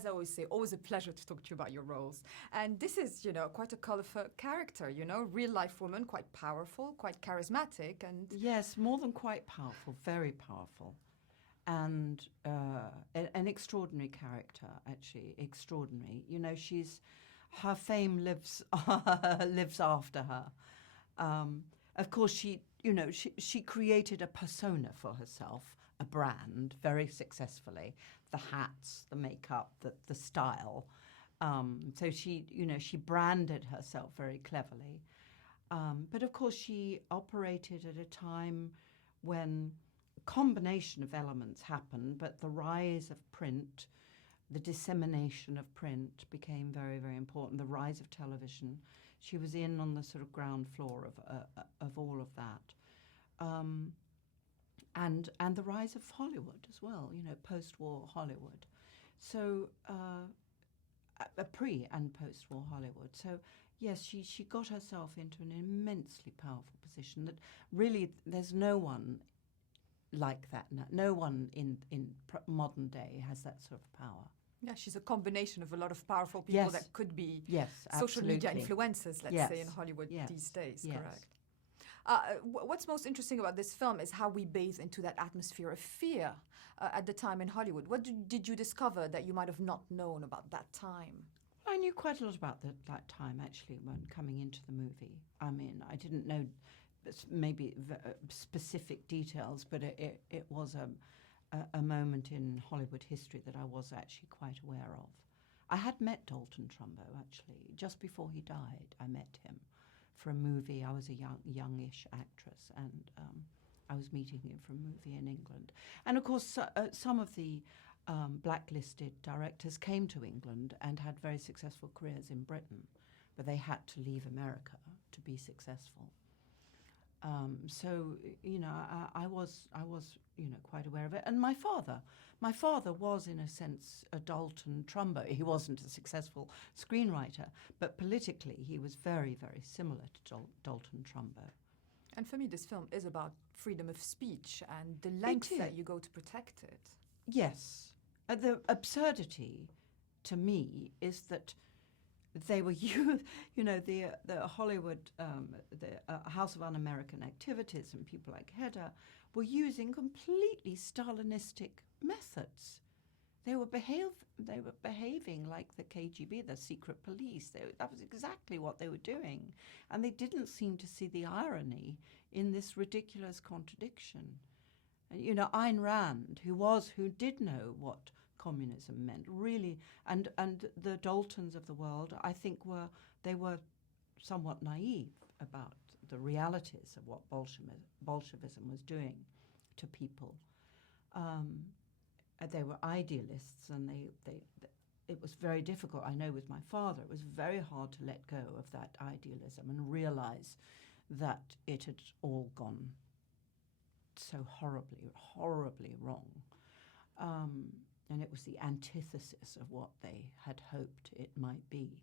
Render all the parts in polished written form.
As I always say, always a pleasure to talk to you about your roles. And this is, quite a colourful character, real-life woman, quite powerful, quite charismatic, and... Yes, more than quite powerful, very powerful. And an extraordinary character, actually, extraordinary. Her fame lives lives after her. Of course, she created a persona for herself, a brand, very successfully. The hats, the makeup, the style. So she branded herself very cleverly. But of course, she operated at a time when a combination of elements happened, but the rise of print, the dissemination of print became very, very important. The rise of television. She was in on the sort of ground floor of all of that. And the rise of Hollywood as well, post-war Hollywood. So pre- and post-war Hollywood. So yes, she got herself into an immensely powerful position that really there's no one like that now. No one in modern day has that sort of power. Yeah, she's a combination of a lot of powerful people that could be social media influencers, let's say, in Hollywood these days, correct? What's most interesting about this film is how we bathe into that atmosphere of fear at the time in Hollywood. What did you discover that you might have not known about that time? I knew quite a lot about that time, actually, when coming into the movie. I mean, I didn't know maybe specific details, but it was a moment in Hollywood history that I was actually quite aware of. I had met Dalton Trumbo, actually. Just before he died, I met him for a movie. I was a youngish actress, and I was meeting him for a movie in England. And of course, some of the blacklisted directors came to England and had very successful careers in Britain, but they had to leave America to be successful. So I was quite aware of it. And my father was in a sense a Dalton Trumbo. He wasn't a successful screenwriter, but politically he was very, very similar to Dalton Trumbo. And for me, this film is about freedom of speech and the lengths that you go to protect it. Yes. The absurdity to me is that they were, the Hollywood, the House of Un-American Activities and people like Hedda were using completely Stalinistic methods. They were behaving like the KGB, the secret police. That was exactly what they were doing. And they didn't seem to see the irony in this ridiculous contradiction. And, Ayn Rand, who did know what communism meant, really, and the Daltons of the world, I think were somewhat naive about the realities of what Bolshevism was doing to people. They were idealists, and it was very difficult. I know with my father, it was very hard to let go of that idealism and realize that it had all gone so horribly, horribly wrong. And it was the antithesis of what they had hoped it might be.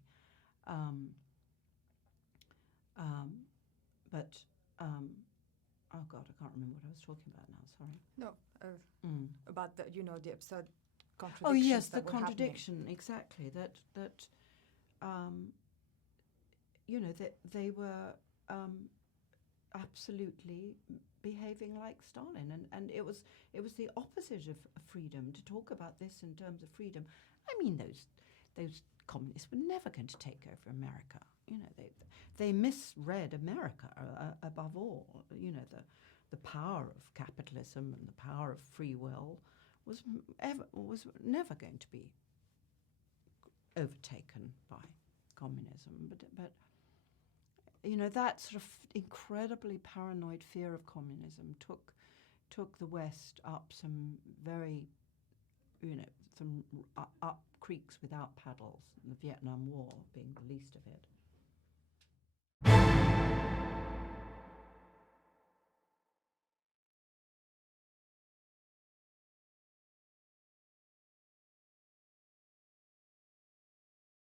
Oh God, I can't remember what I was talking about now, sorry. No, about the absurd contradiction. Oh yes, the contradiction, happening. Exactly. That they were absolutely behaving like Stalin, and it was the opposite of freedom to talk about this in terms of freedom. I mean, those communists were never going to take over America. They misread America above all. The power of capitalism and the power of free will was never going to be overtaken by communism. But that sort of incredibly paranoid fear of communism took the West up some very, up creeks without paddles, the Vietnam War being the least of it.